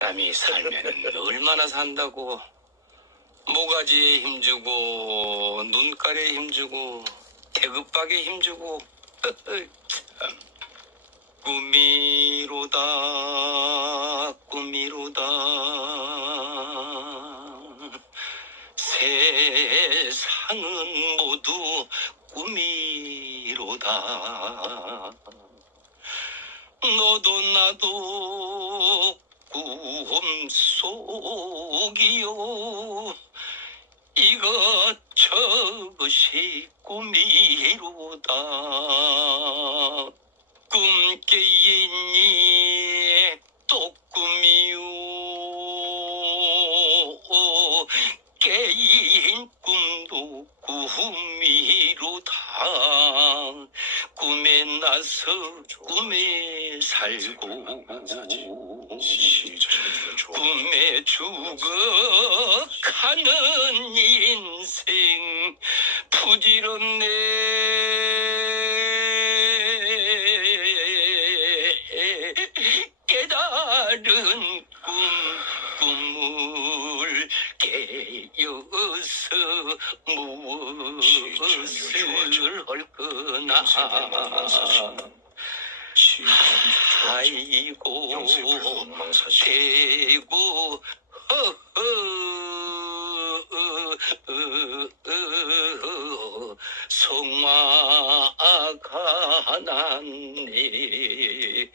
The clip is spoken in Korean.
남이 살면 얼마나 산다고. 모가지에 힘주고 눈깔에 힘주고 태극박에 힘주고. 참 꿈이로다 꿈이로다. 세상은 모두 꿈이로다. 너도 나도 꿈속이요. 이것 저것이 꿈이로다. 꿈 깨있니 꿈이로다. 꿈에 나서 꿈에 살고 꿈에 죽어가는 인생 부지런네. 깨달은 꿈 여서 무엇을 할거나 아이고 대고 성화가 난니